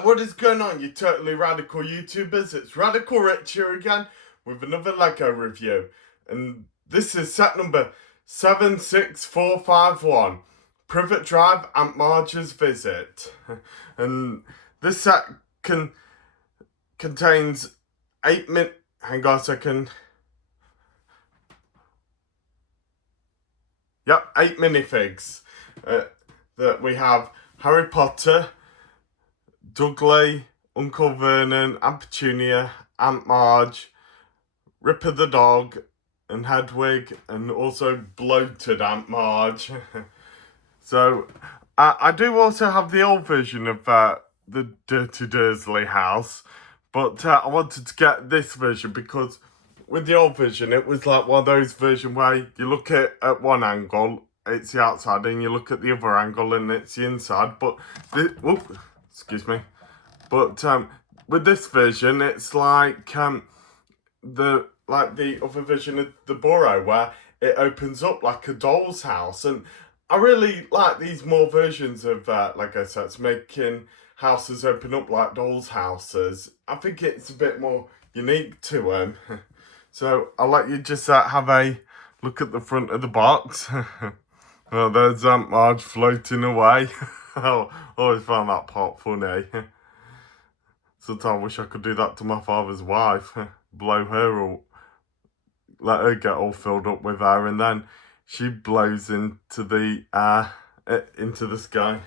Yo, what is going on, you totally radical YouTubers? It's Radical Rich here again with another Lego review. And this is set number 76451, Privet Drive Aunt Marge's Visit. And this set contains 8 hang on a second. Yep, 8 minifigs. That we have Harry Potter, Dudley, Uncle Vernon, Aunt Petunia, Aunt Marge, Ripper the dog, and Hedwig, and also bloated Aunt Marge. So, I do also have the old version of the Dirty Dursley house, but I wanted to get this version because with the old version, it was like one of those versions where you look at one angle, it's the outside, and you look at the other angle, and it's the inside. But excuse me. But with this version, it's like the other version of the Burrow, where it opens up like a doll's house. And I really like these more versions of Lego sets, making houses open up like dolls' houses. I think it's a bit more unique to them. So I'll let you just have a look at the front of the box. Oh, there's Aunt Marge floating away. I always found that part funny. Sometimes I wish I could do that to my father's wife. Blow her or let her get all filled up with air, and then she blows into the sky.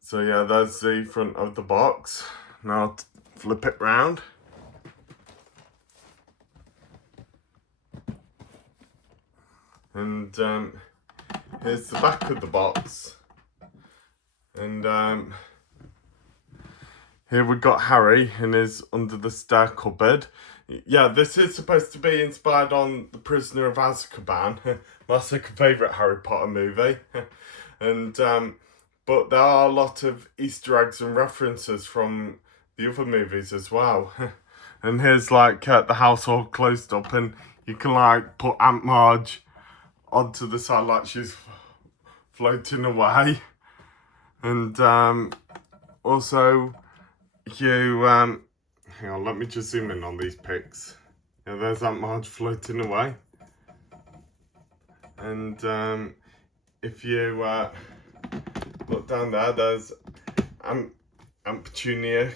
So yeah, there's the front of the box. Now I'll flip it round. And here's the back of the box. And here we've got Harry in his under the stair cupboard. Yeah, this is supposed to be inspired on The Prisoner of Azkaban, my second favourite Harry Potter movie. And but there are a lot of Easter eggs and references from the other movies as well. And here's like the house all closed up, and you can like put Aunt Marge onto the side like she's floating away. And also you hang on, let me just zoom in on these pics. Yeah, there's Aunt Marge floating away. And if you look down there, there's Aunt Petunia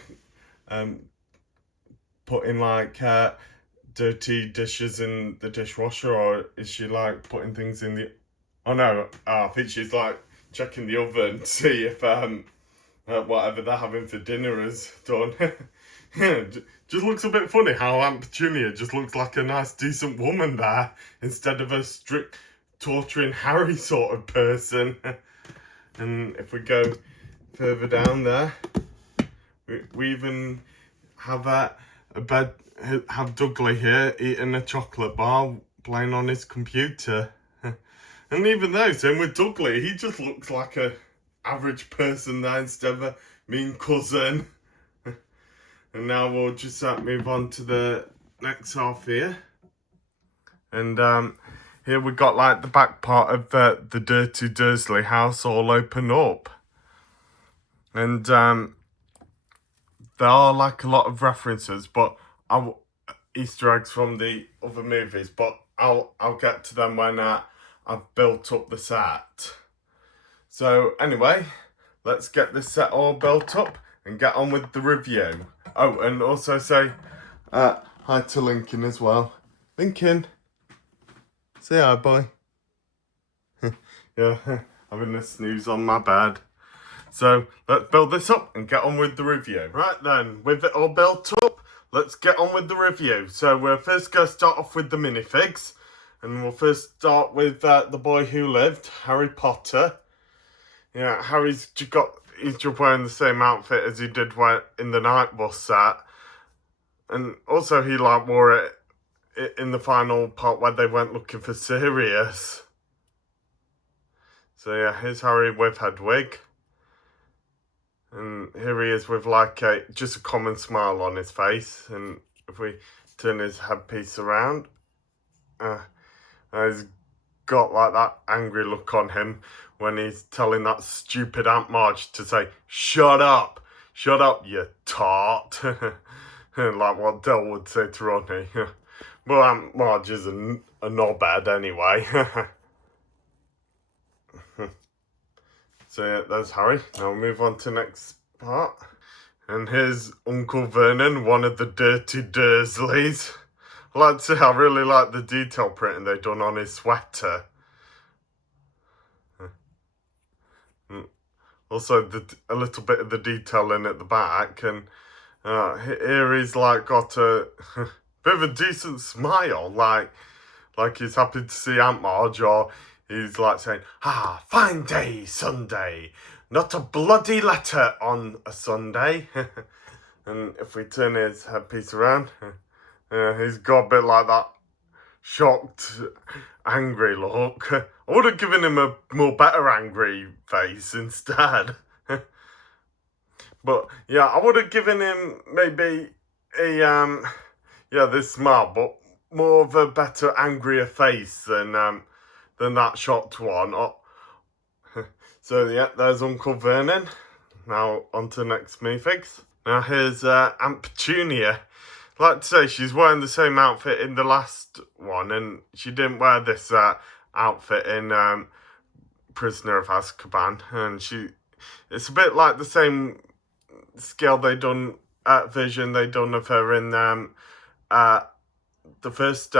putting like dirty dishes in the dishwasher, or is she like putting things in the... Oh no, I think she's like checking the oven to see if whatever they're having for dinner is done. Just looks a bit funny how Aunt Petunia just looks like a nice decent woman there instead of a strict torturing Harry sort of person. And if we go further down there, we even have a bed, have Dudley here eating a chocolate bar, playing on his computer. And even though, same with Dudley, he just looks like a average person there instead of a mean cousin. And now we'll just move on to the next half here. And here we got like the back part of the Dirty Dursley house all open up. And there are like a lot of references, but Easter eggs from the other movies, but I'll get to them when I've built up the set. So anyway, let's get this set all built up and get on with the review. Oh, and also say hi to Lincoln as well. Lincoln, say hi, boy. Yeah, having a snooze on my bed. So let's build this up and get on with the review. Right then, with it all built up, let's get on with the review. So we're first going to start off with the minifigs. And we'll first start with the boy who lived, Harry Potter. Yeah, he's just wearing the same outfit as he did in the night bus set. And also he like wore it in the final part where they went looking for Sirius. So yeah, here's Harry with Hedwig. And here he is with like just a common smile on his face. And if we turn his headpiece around, he's got like that angry look on him when he's telling that stupid Aunt Marge to say, "Shut up! Shut up, you tart. Like what Del would say to Ronnie. But Aunt Marge is a knobhead anyway. So yeah, there's Harry. Now we'll move on to the next part. And here's Uncle Vernon, one of the dirty Dursleys. I like to say I really like the detail printing they've done on his sweater. Also, a little bit of the detailing at the back, and here he's like got a bit of a decent smile, like he's happy to see Aunt Marge, or he's like saying, fine day, Sunday, not a bloody letter on a Sunday. And if we turn his headpiece around, he's got a bit like that shocked, angry look. I would have given him a more better angry face instead. But yeah, I would have given him maybe a this smile, but more of a better, angrier face than that shocked one. Oh. So yeah, there's Uncle Vernon. Now on to the next minifigs. Now here's Aunt Petunia. I'd like to say she's wearing the same outfit in the last one, and she didn't wear this outfit in Prisoner of Azkaban, and it's a bit like the same scale version they done of her in the first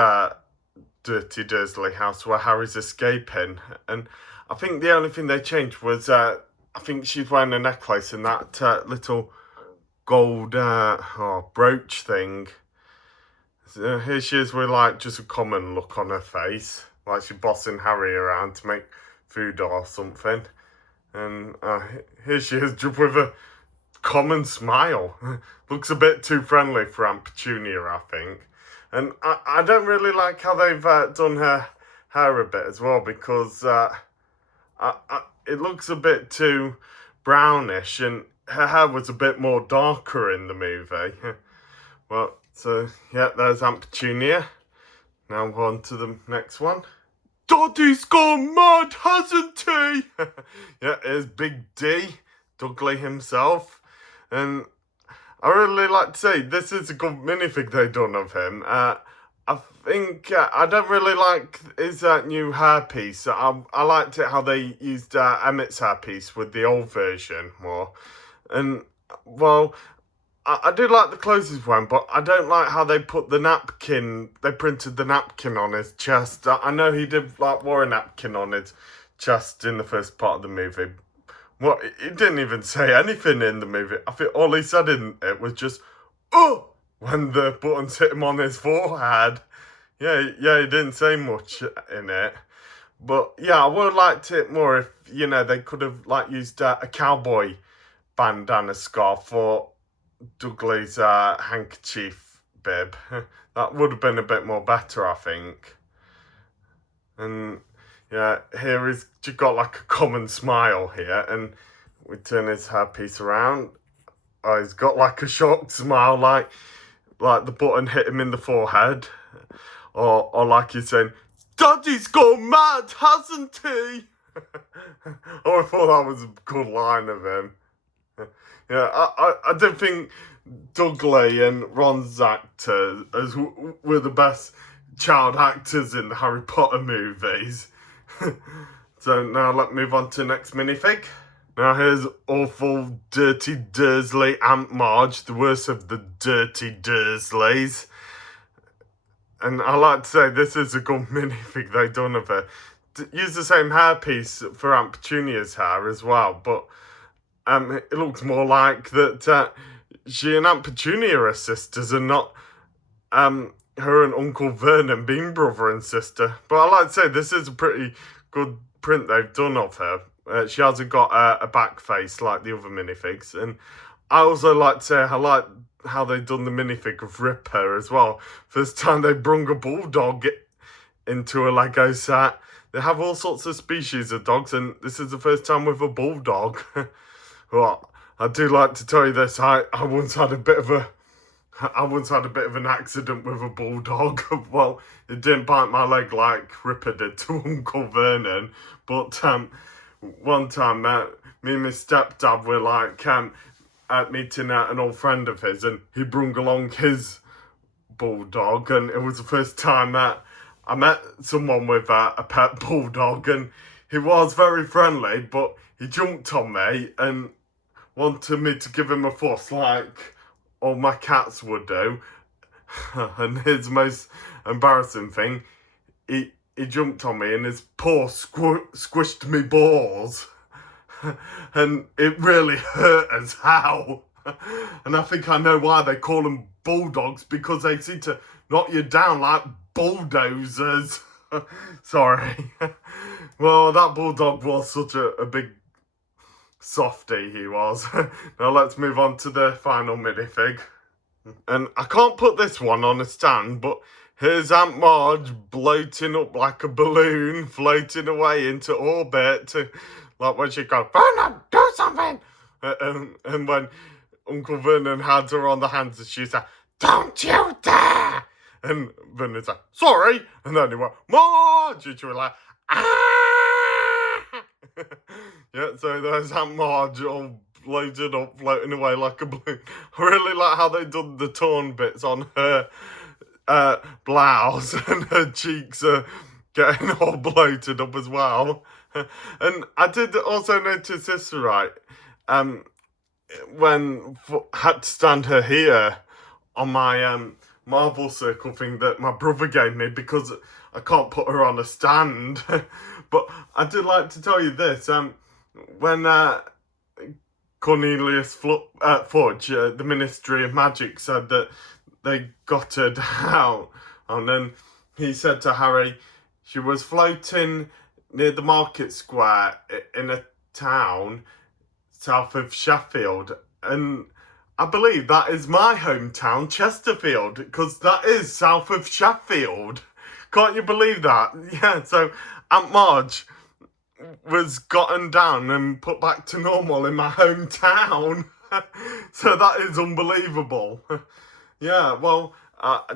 Dirty Dursley house where Harry's escaping, and I think the only thing they changed was I think she's wearing a necklace and that little gold brooch thing. So here she is with like just a common look on her face, like she's bossing Harry around to make food or something, and here she is just with a common smile. Looks a bit too friendly for Aunt Petunia, I think. And I don't really like how they've done her hair a bit as well, because it looks a bit too brownish, and her hair was a bit more darker in the movie. Well, so yeah, there's Aunt Petunia. Now on to the next one. Daddy's gone mad, hasn't he? Yeah, here's Big D, Dudley himself. And I really like to say this is a good minifig they done of him. I think I don't really like his new hairpiece. I liked it how they used Emmett's hairpiece with the old version more. And well, I do like the clothes he's wearing, but I don't like how they printed the napkin on his chest. I know he did wore a napkin on his chest in the first part of the movie. Well, he didn't even say anything in the movie. I think all he said in it was just, "Oh!" when the buttons hit him on his forehead. Yeah, he didn't say much in it. But yeah, I would have liked it more if, they could have used a cowboy bandana scarf for Dudley's handkerchief bib. That would have been a bit more better, I think. And yeah, here he's got a common smile here, and we turn his hairpiece around. Oh, he's got a shocked smile, like the button hit him in the forehead, or like he's saying, "Daddy's gone mad, hasn't he?" Oh, I thought that was a good line of him. Yeah, I don't think Dudley and Ron's actors were the best child actors in the Harry Potter movies. So now let's move on to the next minifig. Now here's awful dirty Dursley Aunt Marge, the worst of the dirty Dursleys. And I like to say this is a good minifig they done of her. Use the same hairpiece for Aunt Petunia's hair as well, but it looks more like that she and Aunt Petunia are sisters and not her and Uncle Vernon being brother and sister. But I like to say this is a pretty good print they've done of her. She hasn't got a back face like the other minifigs. And I also like to say I like how they've done the minifig of Ripper as well. First time they brung a bulldog into a Lego set. They have all sorts of species of dogs, and this is the first time with a bulldog. Well, I do like to tell you this. I once had a bit of an accident with a bulldog. Well, it didn't bite my leg like Ripper did to Uncle Vernon, but one time me and my stepdad were meeting an old friend of his, and he brung along his bulldog, and it was the first time that I met someone with a pet bulldog, and he was very friendly, but he jumped on me and wanted me to give him a fuss like all my cats would do. And his most embarrassing thing, he jumped on me and his paw squished me balls. And it really hurt as hell. And I think I know why they call them bulldogs, because they seem to knock you down like bulldozers. Sorry. Well, that bulldog was such a big softie, he was. Now let's move on to the final minifig. And I can't put this one on a stand, but here's Aunt Marge bloating up like a balloon, floating away into orbit. Like when she goes, Vernon, do something! And when Uncle Vernon had her on the hands, she said, don't you dare! And Vernon said, sorry! And then he went, Marge! And she was like, ah! Yeah, so there's Aunt Marge all bloated up, floating away like a balloon. I really like how they done the torn bits on her blouse, and her cheeks are getting all bloated up as well. And I did also notice this, right, when I had to stand her here on my Marvel Circle thing that my brother gave me, because I can't put her on a stand. But I did like to tell you this, when Cornelius Fudge, the Ministry of Magic, said that they got her down, and then he said to Harry, she was floating near the market square in a town south of Sheffield. And I believe that is my hometown, Chesterfield, because that is south of Sheffield. Can't you believe that? Yeah, so Aunt Marge was gotten down and put back to normal in my hometown. So that is unbelievable. Yeah, well,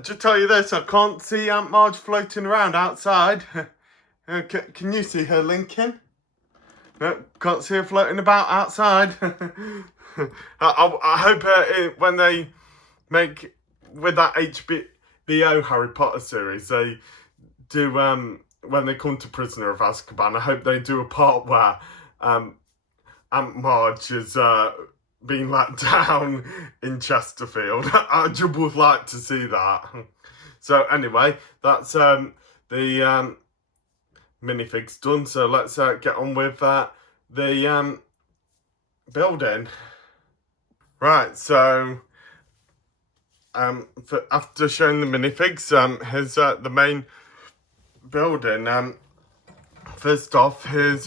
just tell you this, I can't see Aunt Marge floating around outside. Can you see her, Lincoln? No, can't see her floating about outside. I hope when they make, with that HBO Harry Potter series, they do, when they come to Prisoner of Azkaban, I hope they do a part where Aunt Marge is being let down in Chesterfield. I just would like to see that. So anyway, that's the minifig's done, so let's get on with the building. Right, so after showing the minifigs, here's the main building. First off, here's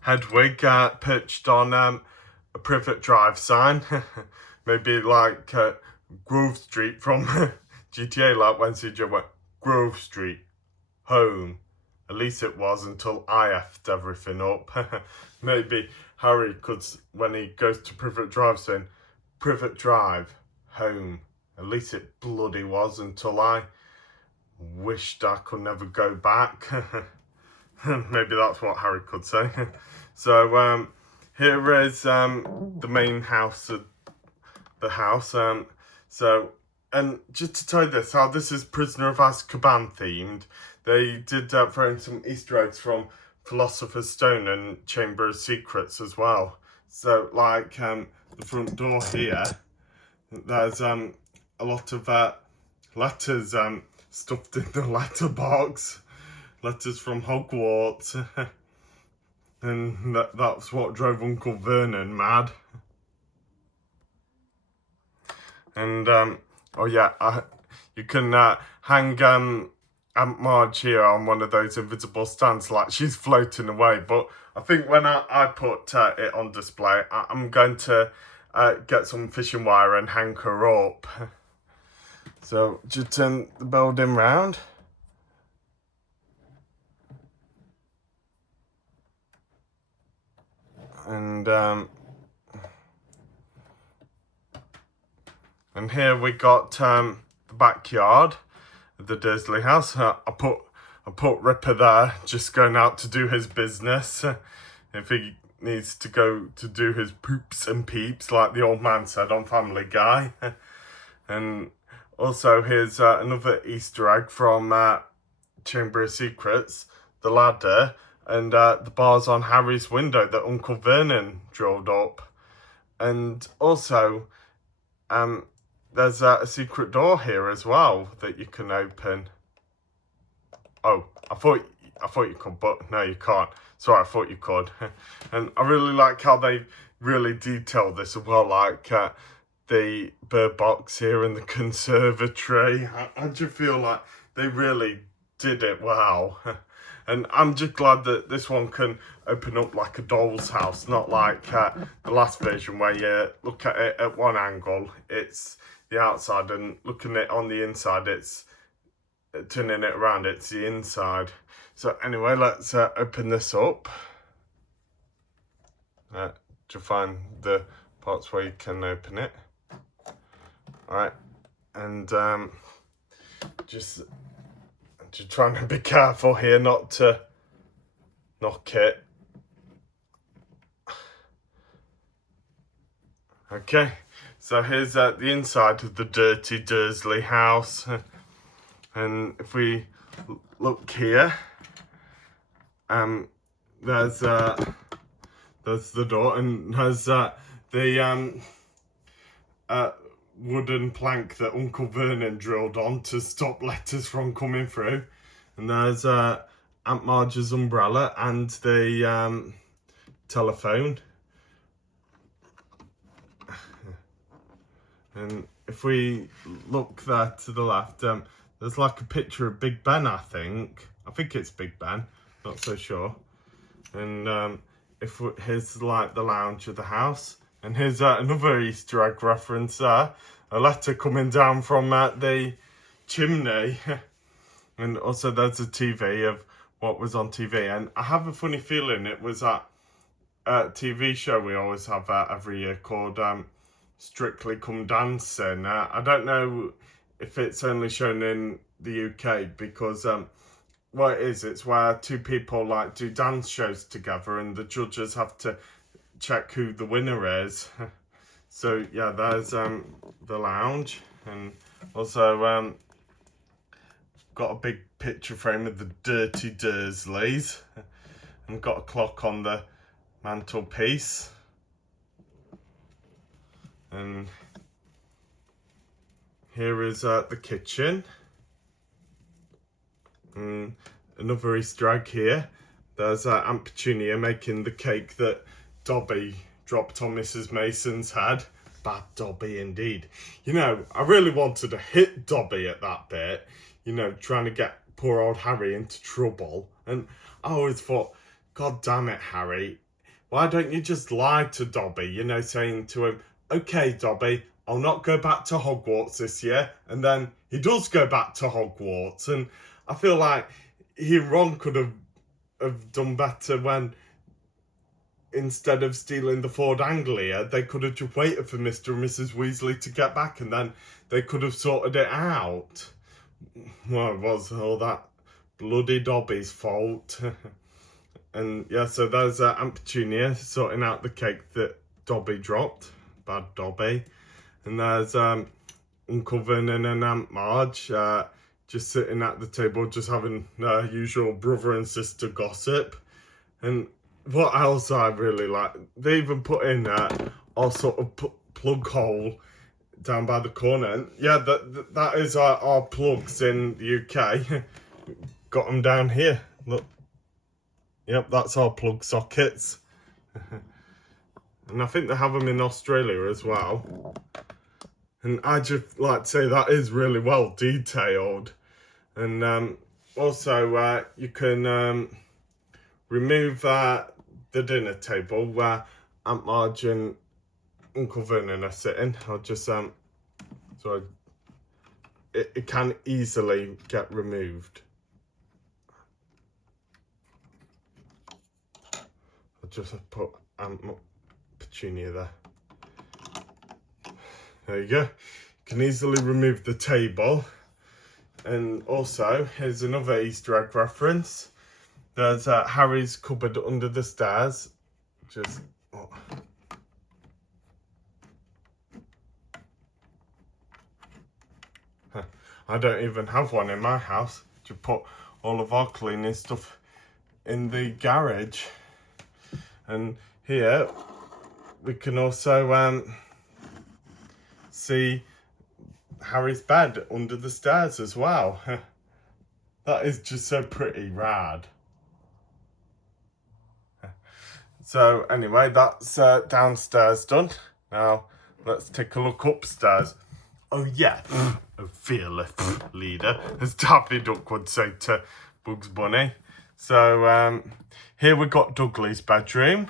Hedwig perched on a Privet Drive sign. Maybe like Grove Street from GTA, like when CJ went, Grove Street, home. At least it was until I effed everything up. Maybe Harry could, when he goes to Privet Drive, saying, Privet Drive, home. At least it bloody was until I wished I could never go back. Maybe that's what Harry could say. So here is the main house of the house. And just to tell you this, how this is Prisoner of Azkaban themed, they did throw in some Easter eggs from Philosopher's Stone and Chamber of Secrets as well. So like the front door here, there's a lot of letters stuffed in the letterbox. Letters from Hogwarts. And that's what drove Uncle Vernon mad. And oh yeah, you can hang Aunt Marge here on one of those invisible stands like she's floating away. But I think when I put it on display, I'm going to get some fishing wire and hang her up. So just turn the building round. And here we got the backyard of the Dursley house. I put Ripper there, just going out to do his business. If he needs to go to do his poops and peeps, like the old man said on Family Guy. And also here's another Easter egg from Chamber of Secrets, the ladder, and the bars on Harry's window that Uncle Vernon drilled up. And also, there's a secret door here as well that you can open. Oh, I thought you could, but no, you can't. Sorry, I thought you could. And I really like how they really detailed this as well, like the bird box here and the conservatory. I just feel like they really did it well. And I'm just glad that this one can open up like a doll's house, not like the last version where you look at it at one angle, it's the outside, and looking at it on the inside, it's turning it around, it's the inside. So anyway, let's open this up to find the parts where you can open it. Alright, and just trying to be careful here not to knock it. Okay, so here's the inside of the dirty Dursley house. And if we look here, there's the door, and there's the wooden plank that Uncle Vernon drilled on to stop letters from coming through. And there's Aunt Marge's umbrella and the telephone. And if we look there to the left, there's like a picture of Big Ben, I think. I think it's Big Ben, not so sure. And here's like the lounge of the house. And here's another Easter egg reference there. A letter coming down from the chimney. And also there's a TV of what was on TV. And I have a funny feeling it was that TV show we always have every year called Strictly Come Dancing. I don't know if it's only shown in the UK, because what it is, it's where two people like do dance shows together and the judges have to check who the winner is. So yeah, there's the lounge, and also got a big picture frame of the dirty Dursleys, and got a clock on the mantelpiece. And here is the kitchen. And another Easter egg here. There's Aunt Petunia making the cake that Dobby dropped on Mrs. Mason's head. Bad Dobby indeed. You know, I really wanted to hit Dobby at that bit. You know, trying to get poor old Harry into trouble. And I always thought, God damn it, Harry. Why don't you just lie to Dobby? You know, saying to him, okay, Dobby, I'll not go back to Hogwarts this year. And then he does go back to Hogwarts. And I feel like he and Ron could have done better when, instead of stealing the Ford Anglia, they could have just waited for Mr. and Mrs. Weasley to get back, and then they could have sorted it out. Well, it was all that bloody Dobby's fault. And yeah, so there's Aunt Petunia sorting out the cake that Dobby dropped. Bad Dobby. And there's Uncle Vernon and Aunt Marge just sitting at the table, just having usual brother and sister gossip. And what else I really like, they even put in our sort of plug hole down by the corner. And yeah, that is our plugs in the UK. Got them down here. Look. Yep, that's our plug sockets. And I think they have them in Australia as well. And I just like to say that is really well detailed. And also you can remove the dinner table where Aunt Marge and Uncle Vernon are sitting. I'll just so it can easily get removed. I'll just put Aunt Petunia there. There you go. You can easily remove the table. And also, here's another Easter egg reference. There's Harry's cupboard under the stairs. just... Oh. I don't even have one in my house. To put all of our cleaning stuff in the garage. And here we can also see Harry's bed under the stairs as well. That is just so pretty rad. So anyway, that's downstairs done. Now let's take a look upstairs. Oh yeah, a fearless leader, as Daffy Duck would say to Bugs Bunny. So here we got Dudley's bedroom,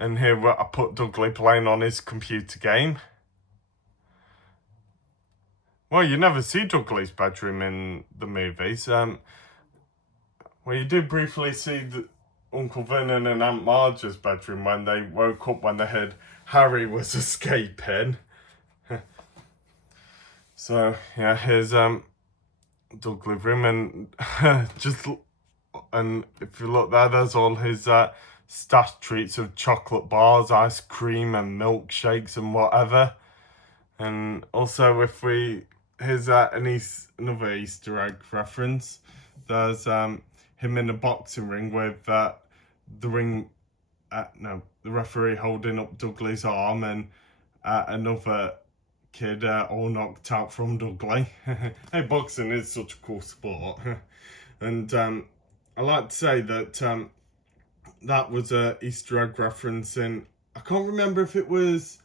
and here I put Dudley playing on his computer game. Well, you never see Dudley's bedroom in the movies. Well, you do briefly see Uncle Vernon and Aunt Marge's bedroom when they woke up when they heard Harry was escaping. So yeah, here's Dudley's room, and and if you look there, there's all his stash treats of chocolate bars, ice cream, and milkshakes and whatever. And also, here's another Easter egg reference. There's him in a boxing ring with the referee holding up Dudley's arm, and another kid all knocked out from Dudley. Hey, boxing is such a cool sport. And I like to say that that was a Easter egg reference in, I can't remember if it was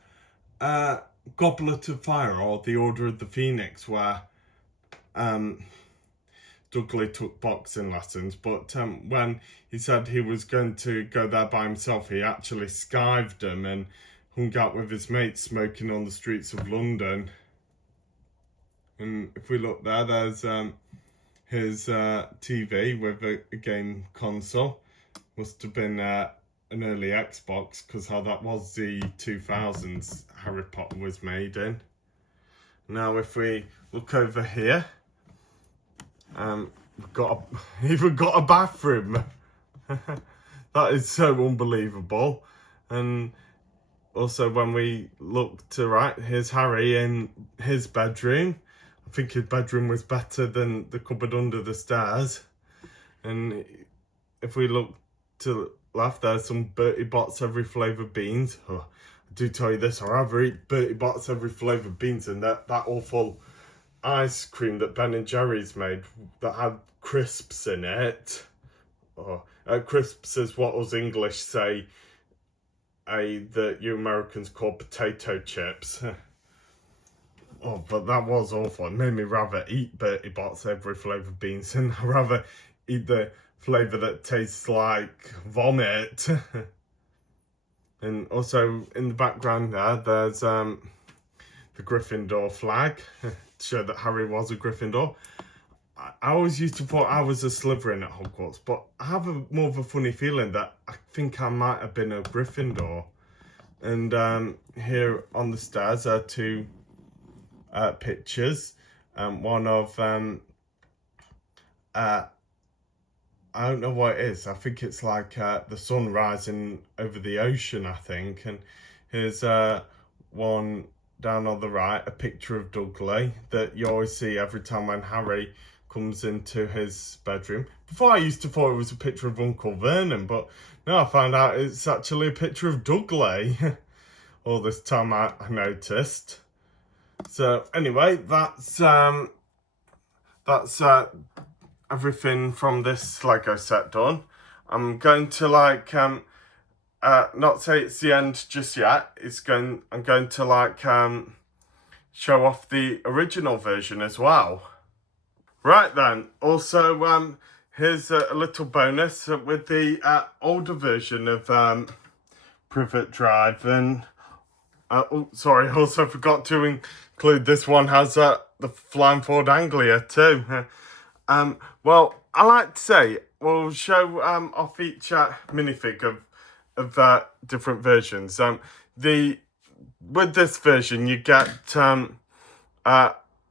Goblet of Fire or The Order of the Phoenix, where Dudley took boxing lessons, but when he said he was going to go there by himself, he actually skived them and hung out with his mates smoking on the streets of London. And if we look there, there's his TV with a game console. Must have been an early Xbox, because how that was the 2000s Harry Potter was made in. Now if we look over here, we've even got a bathroom. That is so unbelievable. And also when we look to right, here's Harry in his bedroom. I think his bedroom was better than the cupboard under the stairs. And if we look to the left, there's some Bertie Bott's every flavoured beans. Oh, I do tell you this, I rather eat Bertie Bott's every flavoured beans than that awful ice cream that Ben and Jerry's made that had crisps in it. Oh, crisps is what us English say that you Americans call potato chips. Oh, but that was awful. It made me rather eat Bertie Bott's every flavoured beans, and I'd rather eat the flavour that tastes like vomit. And also in the background there's the Gryffindor flag to show that Harry was a Gryffindor. I always used to thought I was a Slytherin at Hogwarts, but I have more of a funny feeling that I think I might have been a Gryffindor. And here on the stairs are two pictures. One of I don't know what it is. I think it's like the sun rising over the ocean, I think. And here's one down on the right, a picture of Dudley that you always see every time when Harry comes into his bedroom. Before I used to thought it was a picture of Uncle Vernon, but now I found out it's actually a picture of Dudley. All this time I noticed. So anyway, that's everything from this Lego set done. I'm going to not say it's the end just yet. I'm going to show off the original version as well. Right then, also here's a little bonus with the older version of Privet Drive. And sorry, also forgot to include this one has the Flying Ford Anglia too. Well, I like to say we'll show off each minifig of different versions. With this version you get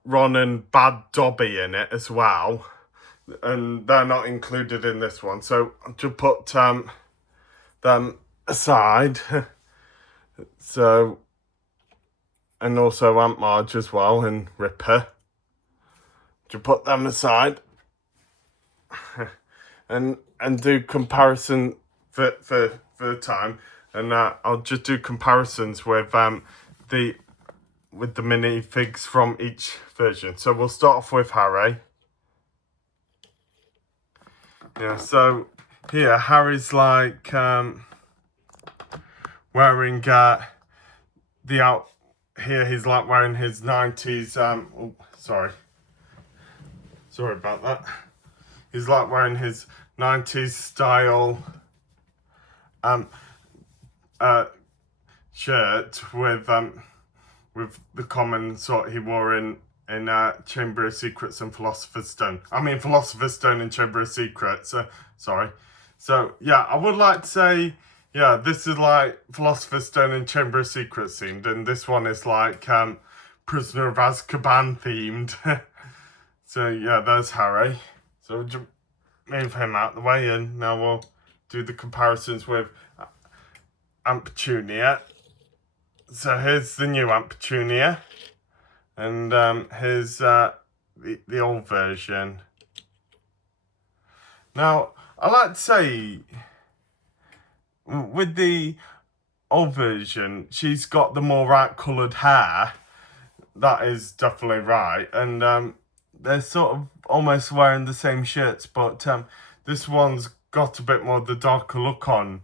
Ron and Bad Dobby in it as well, and they're not included in this one. So to put them aside. So, and also Aunt Marge as well and Ripper. To put them aside and do comparison for the time, and I'll just do comparisons with the minifigs from each version. So we'll start off with Harry. Yeah, so here Harry's like wearing the out. Here he's like wearing his 90s. Oh, sorry about that. He's like wearing his 90s style shirt with the common sort he wore in Chamber of Secrets and Philosopher's Stone. I mean Philosopher's Stone and Chamber of Secrets. Sorry. So yeah, I would like to say, yeah, this is like Philosopher's Stone and Chamber of Secrets themed, and this one is like Prisoner of Azkaban themed. So yeah, there's Harry. So we'll just move him out the way, and now we'll do the comparisons with Aunt Petunia. So here's the new Aunt Petunia, and here's the old version. Now, I like to say, with the old version, she's got the more right coloured hair. That is definitely right, and they're sort of almost wearing the same shirts, but this one's got a bit more of the darker look on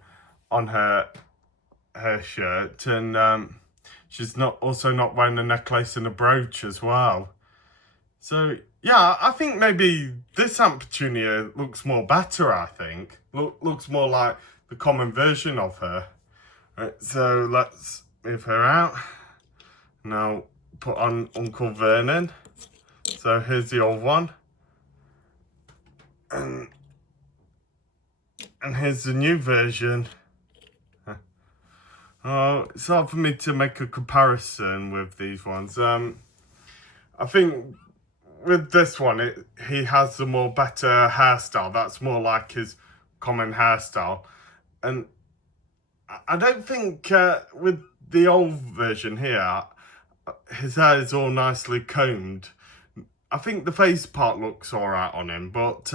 her shirt, and she's also not wearing a necklace and a brooch as well. So yeah, I think maybe this Aunt Petunia looks more better. I think looks more like the common version of her. Right, so let's move her out. Now put on Uncle Vernon. So here's the old one, and here's the new version. Oh, it's hard for me to make a comparison with these ones. I think with this one, he has the more better hairstyle. That's more like his common hairstyle, and I don't think with the old version here, his hair is all nicely combed. I think the face part looks alright on him, but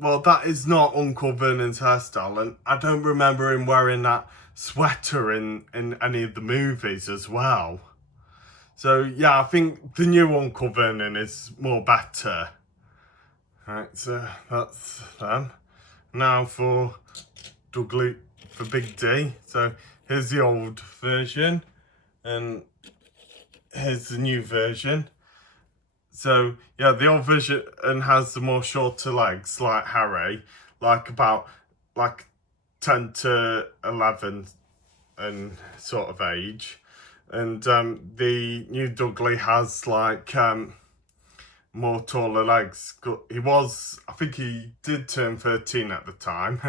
well, that is not Uncle Vernon's hairstyle, and I don't remember him wearing that sweater in any of the movies as well. So yeah, I think the new Uncle Vernon is more better. Right, so that's them. Now for Dougley, for Big D. So here's the old version, and here's the new version. So yeah, the old version has the more shorter legs, like Harry, like about 10 to 11 and sort of age, and the new Dougley has like more taller legs. I think he did turn 13 at the time.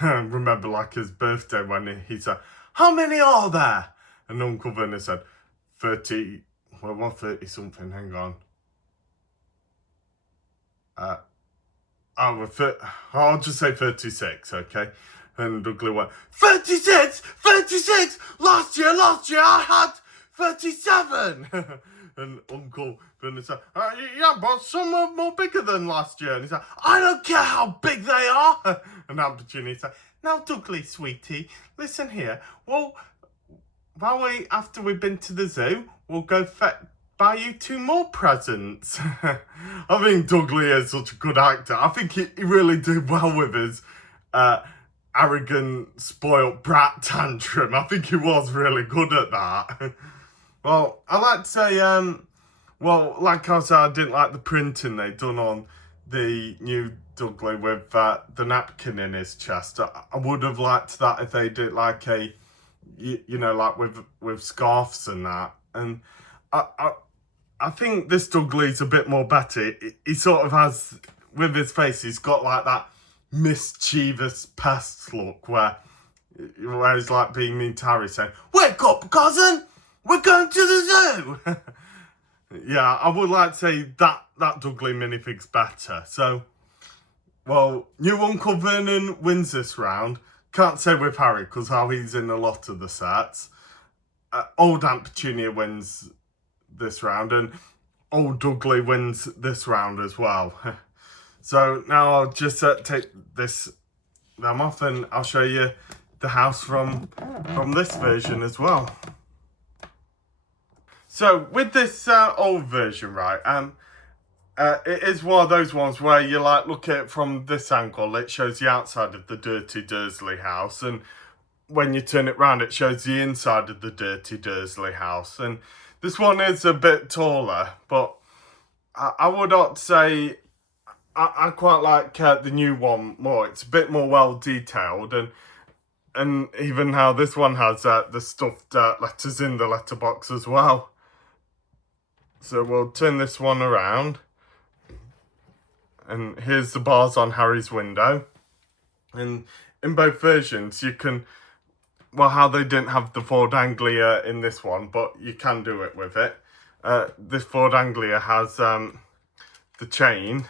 I remember like his birthday when he said, "How many are there?" And Uncle Vernon said, 30. Well, what 30 something? Hang on. I'll just say 36, okay? And Dougley went, 36! 36! Last year I had 37! And Uncle Vernon said, yeah, but some are more bigger than last year. And he said, I don't care how big they are! And Aunt Petunia said, now Dougley, sweetie, listen here. Well, after we've been to the zoo, we'll go buy you 2 more presents. I think Dougley is such a good actor. I think he really did well with his arrogant, spoilt brat tantrum. I think he was really good at that. Well, I like to say, well, like I said, I didn't like the printing they done on the new Dougley with the napkin in his chest. I would have liked that if they did like a, you know, like with scarves and that. And I think this Dougley's a bit more better. He sort of has, with his face, he's got like that mischievous pest look where he's like being mean to Harry, saying, wake up, cousin! We're going to the zoo! Yeah, I would like to say that Dougley minifig's better. So, well, new Uncle Vernon wins this round. Can't say with Harry because how he's in a lot of the sets. Old Aunt Petunia wins this round, and old Dudley wins this round as well. So now I'll just take them off, and I'll show you the house from this version as well. So with this old version, right, it is one of those ones where you like look at it from this angle, it shows the outside of the Dirty Dursley house, and when you turn it round, it shows the inside of the Dirty Dursley house. And this one is a bit taller, but I would not say I quite like the new one more. It's a bit more well detailed, and even how this one has the stuffed letters in the letterbox as well. So we'll turn this one around. And here's the bars on Harry's window. And in both versions, you can... Well, how they didn't have the Ford Anglia in this one, but you can do it with it. This Ford Anglia has the chain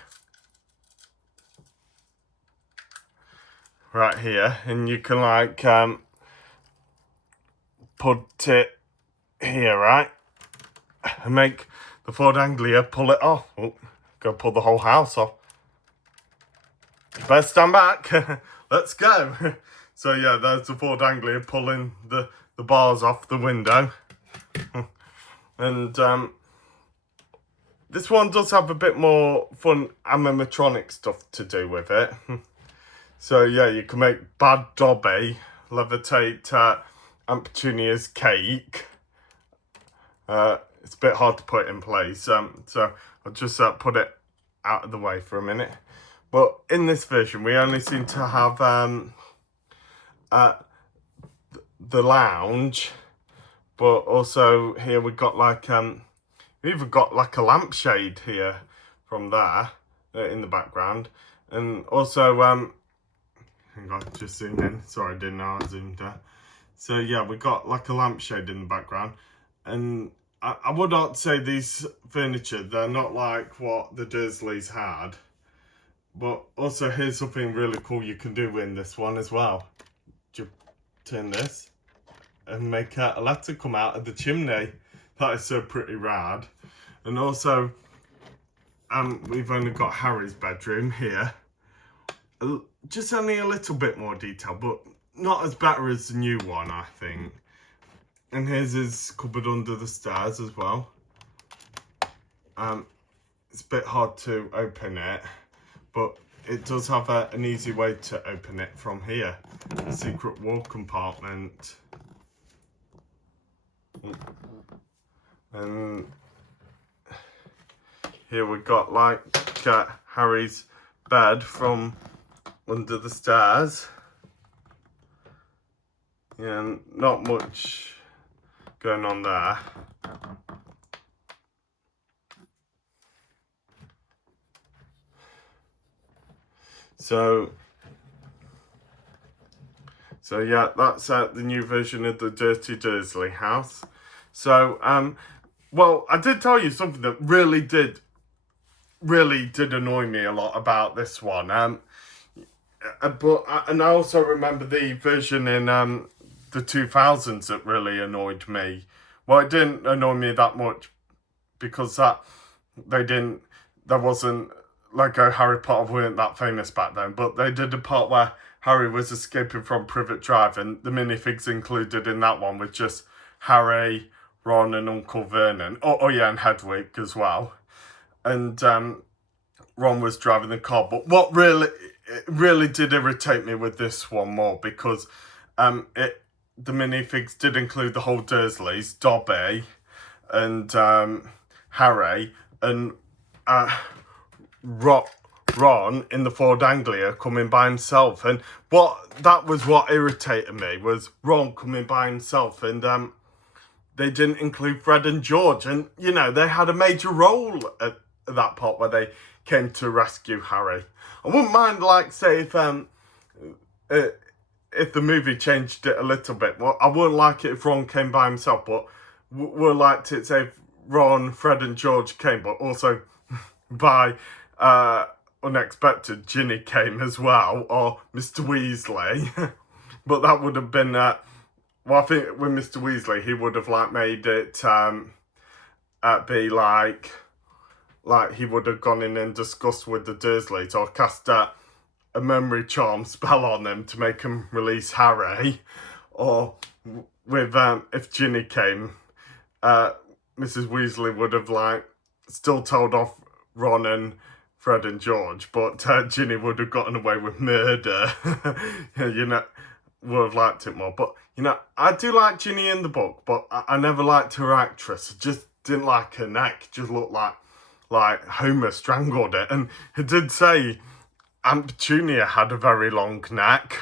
right here. And you can, like, put it here, right? And make the Ford Anglia pull it off. Oh, go pull the whole house off. Better stand back. Let's go. So yeah, there's the Ford Anglia pulling the bars off the window. And this one does have a bit more fun animatronic stuff to do with it. So yeah, you can make Bad Dobby levitate Aunt Petunia's cake. It's a bit hard to put in place, so I'll just put it out of the way for a minute. But in this version, we only seem to have the lounge, but also here we've got like we even got like a lampshade here from there in the background, and also hang on, just zoom in. Sorry, I didn't know I zoomed there. So yeah, we got like a lampshade in the background, and I would not say these furniture, they're not like what the Dursleys had. But also here's something really cool you can do in this one as well. You turn this and make a letter come out of the chimney. That is so pretty rad. And also, we've only got Harry's bedroom here. Just only a little bit more detail, but not as better as the new one, I think. And here's his cupboard under the stairs as well. It's a bit hard to open it, but it does have an easy way to open it from here. A secret wall compartment. And here we've got like Harry's bed from under the stairs. Yeah, not much going on there. So yeah, that's the new version of the Dirty Dursley house. So, well, I did tell you something that really did annoy me a lot about this one. And I also remember the version in the 2000s that really annoyed me. Well, it didn't annoy me that much because there wasn't like Harry Potter weren't that famous back then, but they did a part where Harry was escaping from Privet Drive, and the minifigs included in that one was just Harry, Ron, and Uncle Vernon. Oh yeah, and Hedwig as well. And Ron was driving the car. But what really did irritate me with this one more, because the minifigs did include the whole Dursleys, Dobby, and Harry, and Ron in the Ford Anglia coming by himself. And that was what irritated me, was Ron coming by himself, and they didn't include Fred and George, and you know, they had a major role at that part where they came to rescue Harry. I wouldn't mind, like, say if the movie changed it a little bit. Well, I wouldn't like it if Ron came by himself, but would like it say if Ron, Fred and George came, but also by unexpected, Ginny came as well, or Mr. Weasley. But that would have been, well, I think with Mr. Weasley, he would have like made it be like he would have gone in and discussed with the Dursleys or cast a memory charm spell on them to make him release Harry. Or with if Ginny came, Mrs. Weasley would have like still told off Ron and Fred and George, but Ginny would have gotten away with murder. You know, would have liked it more. But you know, I do like Ginny in the book, but I never liked her actress. I just didn't like her neck. It just looked like Homer strangled it. And it did say Aunt Petunia had a very long neck.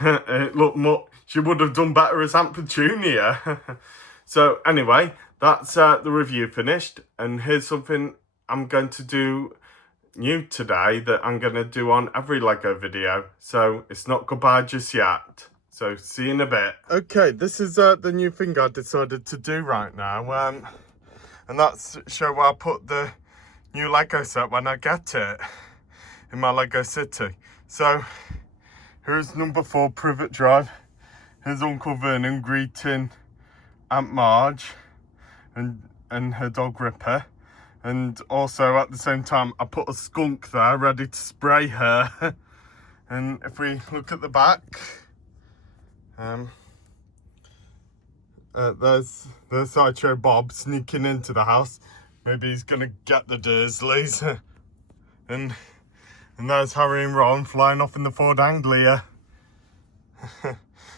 It looked more. She would have done better as Aunt Petunia. So anyway, that's the review finished. And here's something I'm going to do new today that I'm going to do on every Lego video. So it's not goodbye just yet. So see you in a bit. Okay, this is the new thing I decided to do right now. And that's show where I put the new Lego set when I get it in my Lego City. So here's number 4 Privet Drive. Here's Uncle Vernon greeting Aunt Marge and her dog Ripper. And also at the same time I put a skunk there ready to spray her. And if we look at the back, there's Sideshow Bob sneaking into the house. Maybe he's gonna get the Dursleys. and there's Harry and Ron flying off in the Ford Anglia.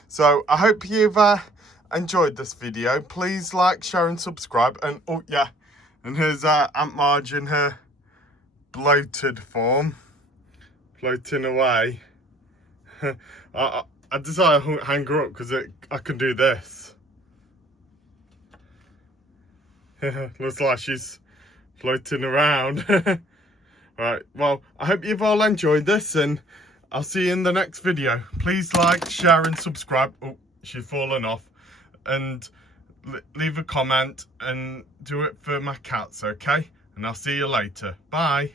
So I hope you've enjoyed this video. Please like, share and subscribe. And oh yeah, and here's Aunt Marge in her bloated form, floating away. I decided to hang her up because I can do this. Looks like she's floating around. Right, well, I hope you've all enjoyed this, and I'll see you in the next video. Please like, share and subscribe. Oh, she's fallen off. And leave a comment and do it for my cats, okay? And I'll see you later. Bye.